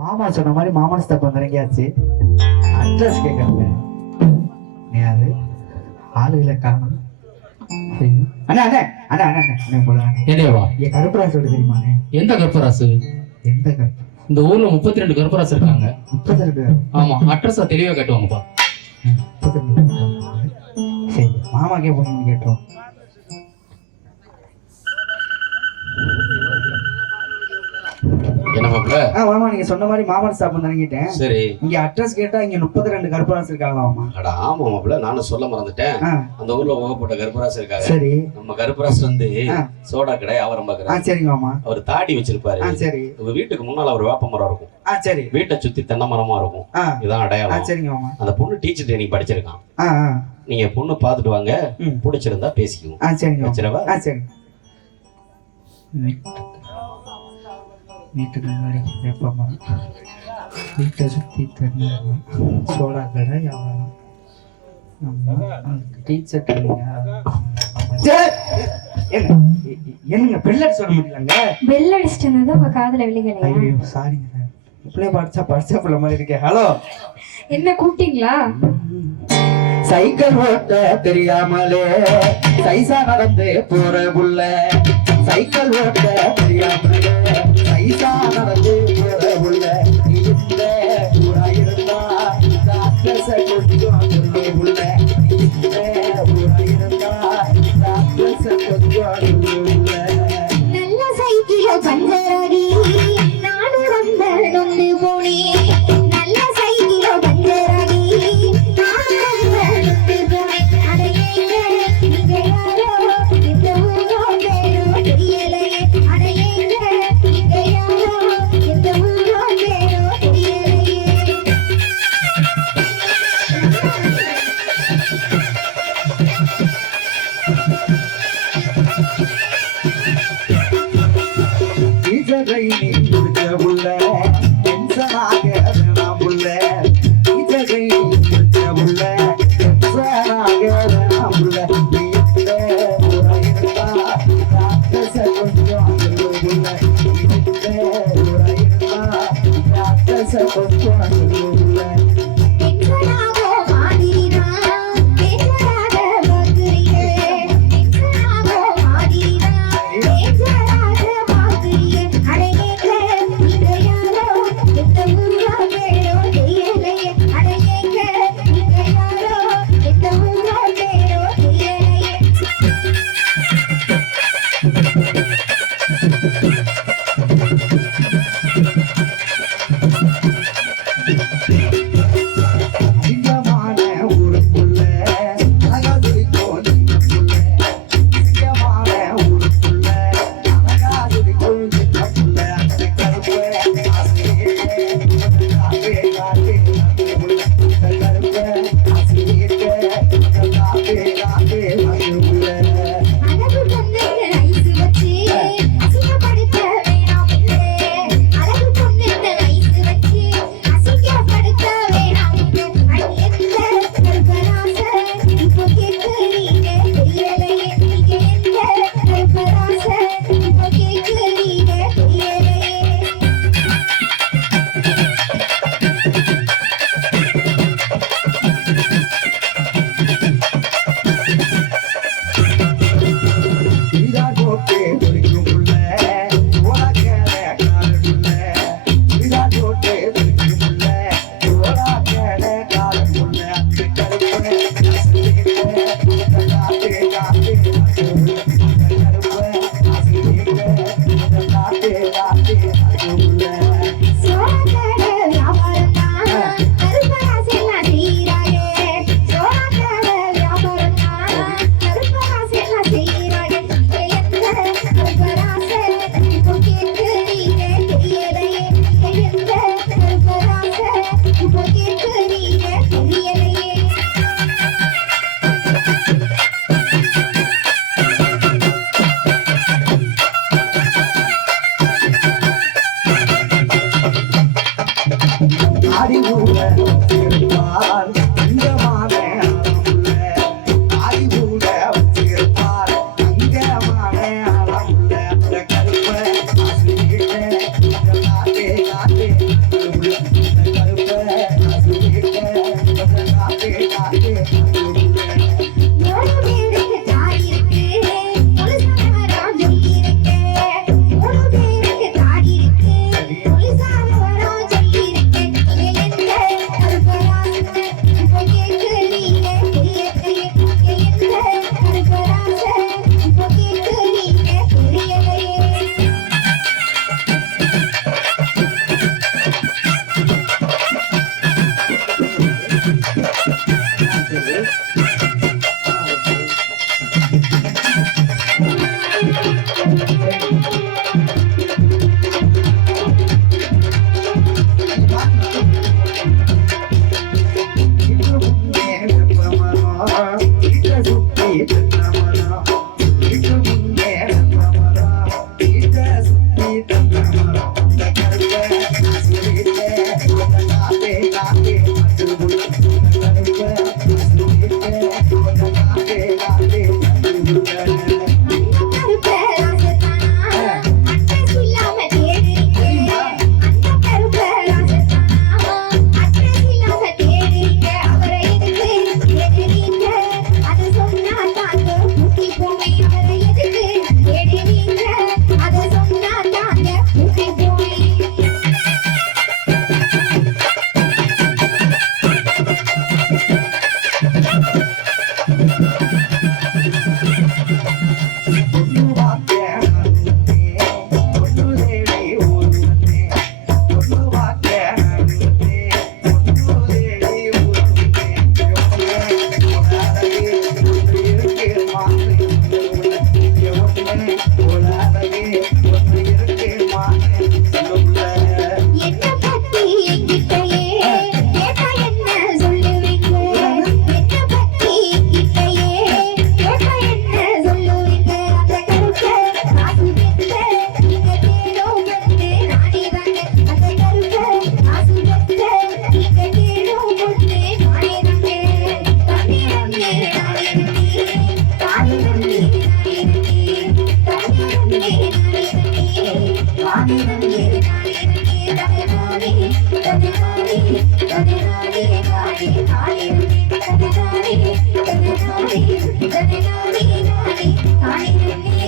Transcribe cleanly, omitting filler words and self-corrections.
மாமா சொன்ன மாதிரி மாமன் ஸ்டெப் இறங்கியாச்சு. அட்ரஸ் கேட்கறேங்க. யாரு ஆளுகளை காணும். அண்ணா அண்ணா அண்ணா அண்ணா அண்ணா போலாம். என்னவா? என் கருப்பராசு தெரியுமாண்ணே? எந்த கருப்பராசு? எந்த கருப்பு? இந்த ஊர்ல 32 கருப்பராசு இருக்காங்க. 32? ஆமா, அட்ரஸா தெளிவா கேட்டுவாங்கப்பா. 32. சரி, மாமாக்கே போன் பண்ணி கேட்டோம். என்ன மாப்ள? மாமா நீங்க சொன்ன மாதிரி மாமன் ஸ்டாப் இறங்கிட்டேன். சரி, இங்க அட்ரஸ் கேட்டா இங்க 32 கருப்பராசு இருக்காங்களாமா. அட ஆமா மாப்ள, நானும் சொல்ல மறந்துட்டேன். அந்த ஊர்ல ஓகப்பட்ட கருப்பராசு இருக்காங்க. சரி, நம்ம கருப்பராசு வந்து சோடா கடை வியாபாரம் பாக்குறாரு. சரிங்க மாமா. அவர் தாடி வச்சிருப்பாரு. சரி, உங்க வீட்டுக்கு முன்னால ஒரு வேப்ப மரம் இருக்கும். சரி, வீட்டை சுத்தி தென்னை மரமா இருக்கும். இதான் அடையாளம். சரிங்க மாமா. அந்த பொண்ணு டீச்சர் ட்ரைனிங் படிச்சிருக்கான். நீங்க பொண்ணு பாத்துட்டு வாங்க, பிடிச்சிருந்தா பேசிக்குவோம். சரிங்க வச்சிரவா? சரி. வீட்டுக்கு முன்னாடி வேப்ப மரம், வீட்டை சுற்றி தென்னை மரம், சோடா கடை வியாபாரம். டீச்சர் என்னங்க பெல்லட் சொல்ல முடியலங்க? பெல் அடிச்சிட்டது உங்க காதுல விழுகலையா? ஐயோ சாரிங்க, இப்படியே படிச்சா பிள்ளை மாதிரி இருக்கேன். ஹலோ, என்ன கூப்பிட்டீங்களா? சைக்கிள் ஓட்ட தெரியாமலே சைசா நடந்து போற புள்ள, சைக்கிள் ஓட்ட தெரியாமலே சைசா நடந்து போற புள்ள, இந்த ஊராயிருந்தா டாக்டர்ஸ கொஞ்சம் புள்ள, இந்த ஊராயிருந்தா டாக்டர்ஸ கொஞ்சம் புள்ள. நல்ல சைக்கிள் பஞ்சராகி நானும் வந்த நொந்து போனே, நல்ல சைக்கிள் பஞ்சராகி நானும் வந்த நொந்து போனே, அடையே இங்க யாரோ இந்த ஊரோ வேறோ தெரியலையே, அடையே இங்க யாரோ இந்த ஊரோ வேறோ தந்தமரம் வீட்டு முன்னே தந்தமரம் வீட்டை சுத்தி தந்தமரம் இந்த கருப்பை நான் சொல்லிட்டேன் உங்க நாட்டே நாட்டே மட்டும் கருப்பை நான் சொல்லிட்டேன் உங்க நாட்டே நாட்டே மட்டும் Thank you.